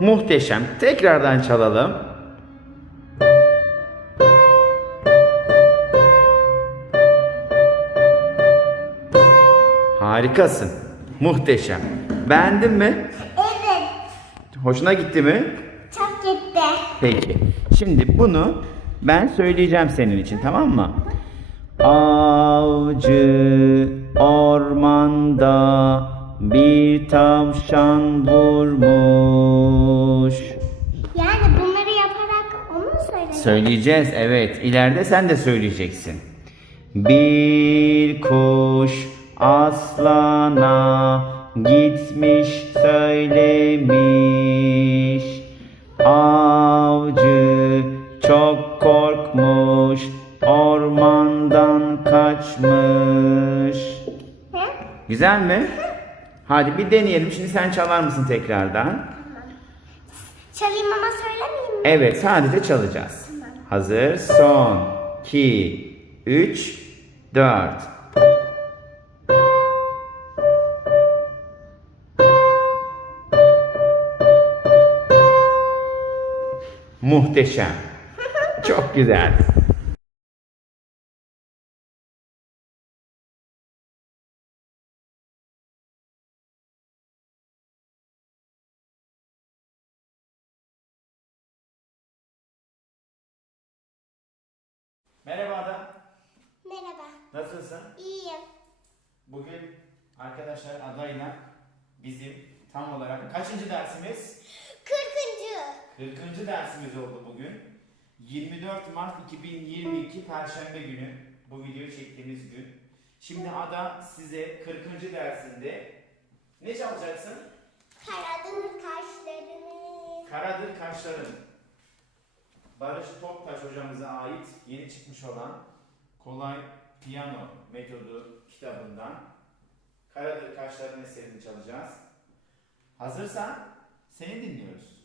Muhteşem. Tekrardan çalalım. Harikasın. Muhteşem. Beğendin mi? Evet. Hoşuna gitti mi? Çok gitti. Peki. Şimdi bunu ben söyleyeceğim senin için tamam mı? Avcı ormanda bir tavşan vurmuş. Yani bunları yaparak onu mu söyledin? Söyleyeceğiz evet. İleride sen de söyleyeceksin. Bir kuş aslana gitmiş söylemiş. Avcı çok korkmuş ormandan kaçmış. He? Güzel mi? Hadi bir deneyelim. Şimdi sen çalar mısın tekrardan? Çalayım ama söylemeyeyim mi? Evet, sadece çalacağız. Hazır. Son, 2, 3, 4. Muhteşem. Çok güzel. Merhaba Ada. Merhaba. Nasılsın? İyiyim. Bugün arkadaşlar adayla bizim tam olarak kaçıncı dersimiz? Kırkıncı. 40. dersimiz oldu bugün. 24 Mart 2022 Perşembe günü bu videoyu çektiğimiz gün. Şimdi Ada size 40. dersinde ne çalacaksın? Karadın kaşlarını. Karadır Kaşların. Barış Toptaş hocamıza ait yeni çıkmış olan Kolay Piyano Metodu kitabından Karadır Kaşların eserini çalacağız. Hazırsan seni dinliyoruz.